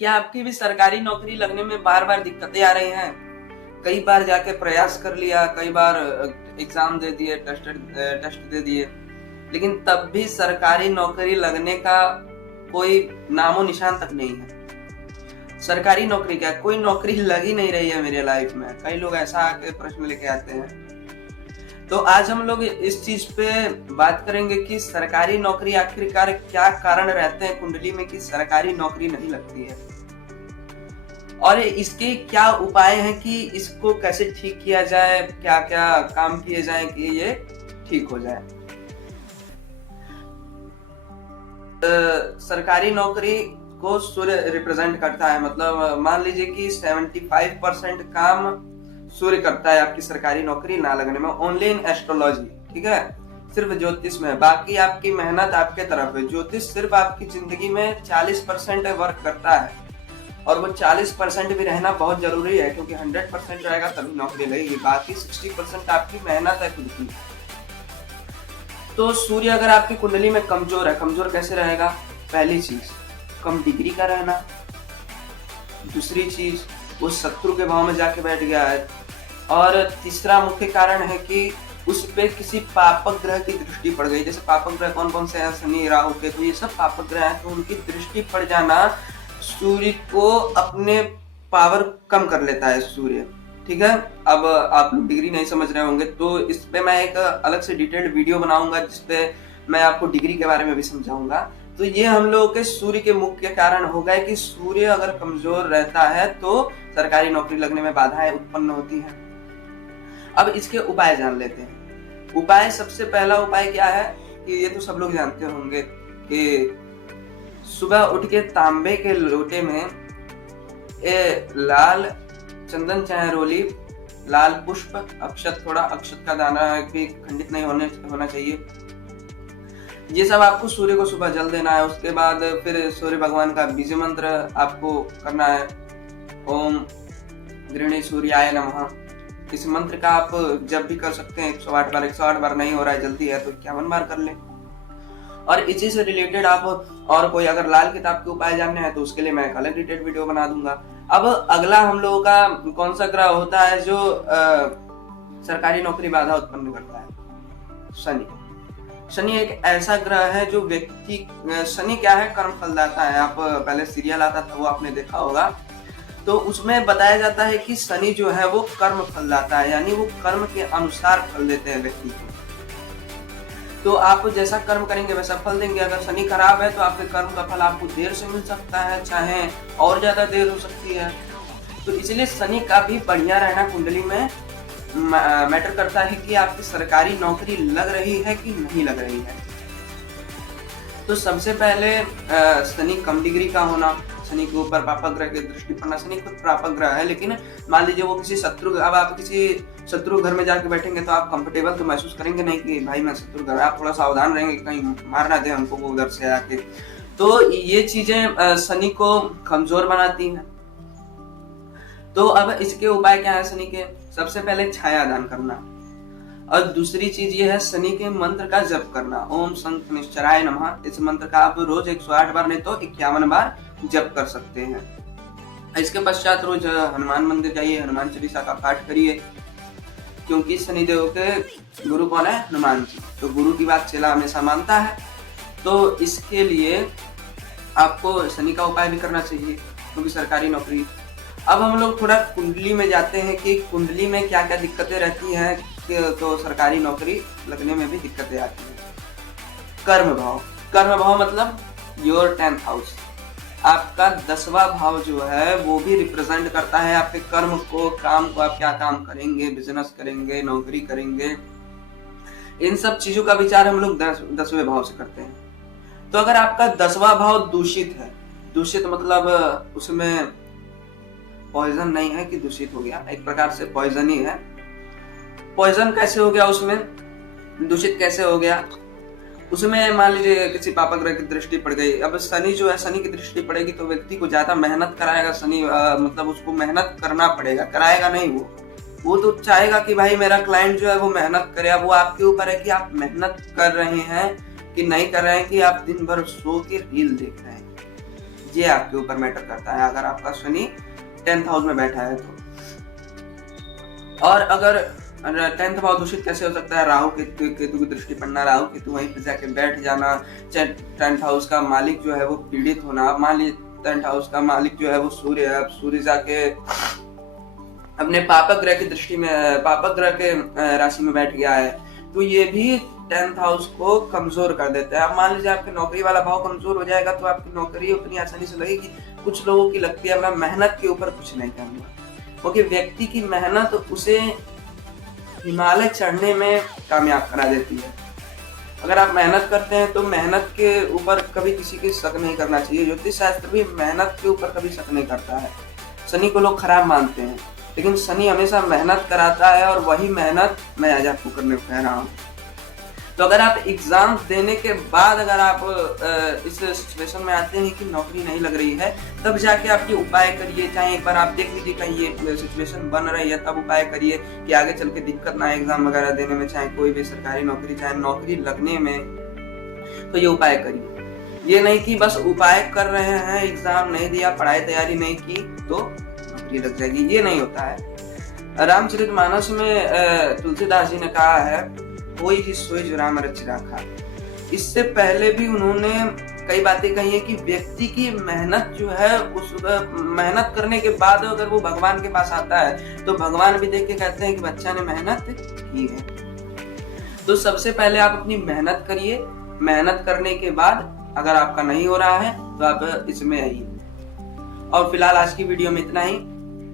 क्या आपकी भी सरकारी नौकरी लगने में बार बार दिक्कतें आ रही हैं? कई बार जाके प्रयास कर लिया, कई बार एग्जाम दे दिए, टेस्ट दे दिए, लेकिन तब भी सरकारी नौकरी लगने का कोई नामो निशान तक नहीं है। सरकारी नौकरी क्या, कोई नौकरी लग ही नहीं रही है मेरे लाइफ में। कई लोग ऐसा आके प्रश्न लेके आते हैं। तो आज हम लोग इस चीज पे बात करेंगे कि सरकारी नौकरी आखिरकार क्या कारण रहते हैं कुंडली में कि सरकारी नौकरी नहीं लगती है, और इसके क्या उपाय हैं कि इसको कैसे ठीक किया जाए, क्या क्या काम किए जाए कि ये ठीक हो जाए। सरकारी नौकरी को सूर्य रिप्रेजेंट करता है, मतलब मान लीजिए कि 75% काम सूर्य करता है आपकी सरकारी नौकरी ना लगने में, ओनली इन एस्ट्रोलॉजी, ठीक है, सिर्फ ज्योतिष में। बाकी आपकी मेहनत आपके तरफ है। ज्योतिष सिर्फ आपकी जिंदगी में 40% वर्क करता है, और वो 40% भी रहना बहुत जरूरी है, क्योंकि 100% रहेगा तभी नौकरी लगेगी। बाकी 60% आपकी मेहनत है खुद की। तो सूर्य अगर आपकी कुंडली में कमजोर है, कमजोर कैसे रहेगा? पहली चीज कम डिग्री का रहना, दूसरी चीज वो शत्रु के भाव में जाके बैठ गया है, और तीसरा मुख्य कारण है कि उस पे किसी पापक ग्रह की दृष्टि पड़ गई। जैसे पापक ग्रह कौन कौन से हैं? शनि, राहु, केतु, ये सब पापक ग्रह हैं। तो उनकी दृष्टि पड़ जाना सूर्य को अपने पावर कम कर लेता है सूर्य, ठीक है। अब आप लोग डिग्री नहीं समझ रहे होंगे, तो इस पे मैं एक अलग से डिटेल्ड वीडियो बनाऊंगा जिसपे मैं आपको डिग्री के बारे में भी समझाऊंगा। तो ये हम लोगों के सूर्य के मुख्य कारण हो गए कि सूर्य अगर कमजोर रहता है तो सरकारी नौकरी लगने में बाधाएं उत्पन्न होती हैं। अब इसके उपाय जान लेते हैं। उपाय, सबसे पहला उपाय क्या है कि ये तो सब लोग जानते होंगे कि सुबह उठ के तांबे के लोटे में लाल चंदन चाहे रोली, लाल पुष्प, अक्षत, थोड़ा अक्षत का दाना भी खंडित नहीं होना चाहिए, ये सब आपको सूर्य को सुबह जल देना है। उसके बाद फिर सूर्य भगवान का बीज मंत्र आपको करना है, ओम गृणी सूर्याय नमः। इस मंत्र का आप जब भी कर सकते हैं 108 बार। 108 बार नहीं हो रहा है, जल्दी है तो 51 बार कर ले। और इसी से रिलेटेड आप और कोई अगर लाल किताब के उपाय जानने हैं तो उसके लिए मैं एक अलग डिटेल्ड वीडियो बना दूंगा। अब अगला हम लोगों का कौन सा ग्रह होता है जो सरकारी नौकरी बाधा उत्पन्न करता है? शनि। शनि एक ऐसा ग्रह है जो व्यक्ति, शनि क्या है? कर्म फलदाता है। आप पहले सीरियल आता था वो आपने देखा होगा, तो उसमें बताया जाता है कि शनि जो है वो कर्म फलदाता है, यानी वो कर्म के अनुसार फल देते हैं व्यक्ति को। तो आप जैसा कर्म करेंगे वैसा फल देंगे। अगर शनि खराब है तो आपके कर्म का फल आपको देर से मिल सकता है, चाहे और ज्यादा देर हो सकती है। तो इसलिए शनि का भी बढ़िया रहना कुंडली में मैटर करता है कि आपकी सरकारी नौकरी लग रही है कि नहीं लग रही है। तो सबसे पहले शनि कम डिग्री का होना, शनि के ऊपर पापक ग्रह की दृष्टि पड़ना। शनि खुद पापक ग्रह है, लेकिन मान लीजिए वो किसी शत्रु, अब आप किसी शत्रु घर में जाके बैठेंगे तो आप कंफर्टेबल तो महसूस करेंगे नहीं कि भाई मैं शत्रु घर, आप थोड़ा सावधान रहेंगे कहीं मार ना दे हमको वो घर से आके। तो ये चीजें शनि को कमजोर बनाती हैं। तो अब इसके उपाय क्या है शनि के? सबसे पहले छाया दान करना, और दूसरी चीज ये है शनि के मंत्र का जप करना, ओम शंख निश्चराय नमः। इस मंत्र का आप रोज 108 बार नहीं तो 51 बार जप कर सकते हैं। इसके पश्चात रोज हनुमान मंदिर जाइए, हनुमान चालीसा का पाठ करिए, क्योंकि शनिदेव के गुरु कौन है? हनुमान जी। तो गुरु की बात चेला हमेशा मानता है, तो इसके लिए आपको शनि का उपाय भी करना चाहिए, क्योंकि सरकारी नौकरी। अब हम लोग थोड़ा कुंडली में जाते हैं कि कुंडली में क्या क्या दिक्कतें रहती हैं, तो सरकारी नौकरी लगने में भी दिक्कतें आती हैं। कर्म भाव, कर्म भाव मतलब योर 10th हाउस, आपका 10वां भाव जो है वो भी रिप्रेजेंट करता है आपके कर्म को, काम को, आप क्या काम करेंगे, बिजनेस करेंगे, नौकरी करेंगे, इन सब चीजों का विचार हम लोग 10वें भाव से करते हैं। तो अगर आपका 10वां भाव दूषित है, दूषित मतलब उसमें पॉइजन नहीं है कि दूषित हो गया, एक प्रकार से पॉइजन ही है। पॉइजन कैसे हो गया उसमें, दूषित कैसे हो गया? उसमें मान लीजिए किसी पापक ग्रह की दृष्टि पड़ गई। अब शनि जो है, शनि की दृष्टि पड़ेगी तो व्यक्ति को ज्यादा मेहनत कराएगा शनि, मतलब उसको मेहनत करना पड़ेगा, कराएगा नहीं वो तो चाहेगा कि भाई मेरा क्लाइंट जो है वो मेहनत करे। अब वो आपके ऊपर है कि आप मेहनत कर रहे हैं कि नहीं कर रहे हैं, कि आप दिन भर सो के रील देख रहे हैं। ये आपके ऊपर मैटर करता है अगर आपका शनि 10th हाउस में बैठा है तो। और अगर 10th हाउस दूषित कैसे हो सकता है? राहु केतु की दृष्टि पड़ना, राहु केतु वहीं पे जाके बैठ जाना, 10th हाउस का मालिक जो है वो पीड़ित होना। अब मान लीजिए 10th हाउस का मालिक जो है वो सूर्य है, अब सूर्य जाके अपने पापक ग्रह की दृष्टि में, पापक ग्रह के राशि में बैठ गया है, तो ये भी 10th हाउस को कमजोर कर देता है। अब मान लीजिए आपके नौकरी वाला भाव कमजोर हो जाएगा तो आपकी नौकरी उतनी आसानी से लगेगी। कुछ लोगों की लगती है मैं मेहनत के ऊपर कुछ नहीं करूंगा, क्योंकि व्यक्ति की मेहनत उसे हिमालय चढ़ने में कामयाब करा देती है। अगर आप मेहनत करते हैं तो मेहनत के ऊपर कभी किसी की शक नहीं करना चाहिए। ज्योतिष शास्त्र भी मेहनत के ऊपर कभी शक नहीं करता है। शनि को लोग खराब मानते हैं, लेकिन शनि हमेशा मेहनत कराता है, और वही मेहनत मैं आज आपको करने को कह रहा हूँ। तो अगर आप एग्जाम देने के बाद अगर आप इस सिचुएशन में आते हैं कि नौकरी नहीं लग रही है, तब जाके आप ये उपाय करिए। चाहे एक बार आप देख लीजिए कहीं ये सिचुएशन बन रही है, तब उपाय करिए कि आगे चल के दिक्कत ना आए एग्जाम वगैरह देने में, चाहे कोई भी सरकारी नौकरी, चाहे नौकरी लगने में। तो ये उपाय करिए। ये नहीं कि बस उपाय कर रहे हैं, एग्जाम नहीं दिया, पढ़ाई तैयारी नहीं की तो नौकरी लग जाएगी, ये नहीं होता है। रामचरितमानस में तुलसीदास जी ने कहा है, कोई ही सोई जो राम रच राखा। इससे पहले भी उन्होंने कई बातें कही है कि व्यक्ति की मेहनत जो है, उस मेहनत करने के बाद अगर वो भगवान के पास आता है तो भगवान भी देख के कहते हैं कि बच्चा ने मेहनत की है। तो सबसे पहले आप अपनी मेहनत करिए। मेहनत करने के बाद अगर आपका नहीं हो रहा है तो आप इसमें आइए। और फिलहाल आज की वीडियो में इतना ही।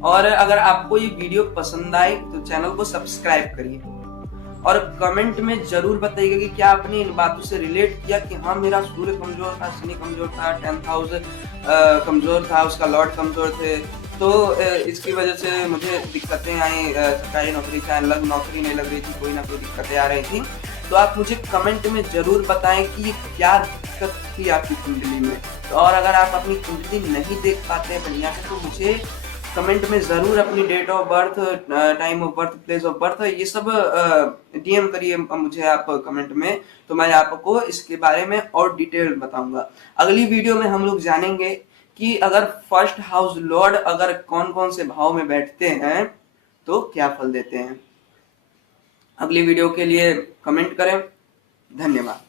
और अगर आपको ये वीडियो पसंद आए तो चैनल को सब्सक्राइब करिए, और कमेंट में जरूर बताइएगा कि क्या आपने इन बातों से रिलेट किया कि हाँ मेरा सूर्य कमजोर था, शनि कमजोर था, 10th हाउस कमजोर था, उसका लॉर्ड कमजोर थे, तो इसकी वजह से मुझे दिक्कतें आई, सरकारी नौकरी चाहे लग नौकरी नहीं लग रही थी, कोई ना कोई दिक्कतें आ रही थी। तो आप मुझे कमेंट में जरूर बताएं कि क्या दिक्कत थी आपकी कुंडली में। तो और अगर आप अपनी कुंडली नहीं देख पाते हैं बढ़िया से, तो मुझे कमेंट में जरूर अपनी date of birth, time of birth, place of birth, ये सब डीएम करिए मुझे आप कमेंट में, तो मैं आपको इसके बारे में और डिटेल बताऊंगा। अगली वीडियो में हम लोग जानेंगे कि अगर फर्स्ट हाउस लॉर्ड अगर कौन कौन से भाव में बैठते हैं तो क्या फल देते हैं। अगली वीडियो के लिए कमेंट करें। धन्यवाद।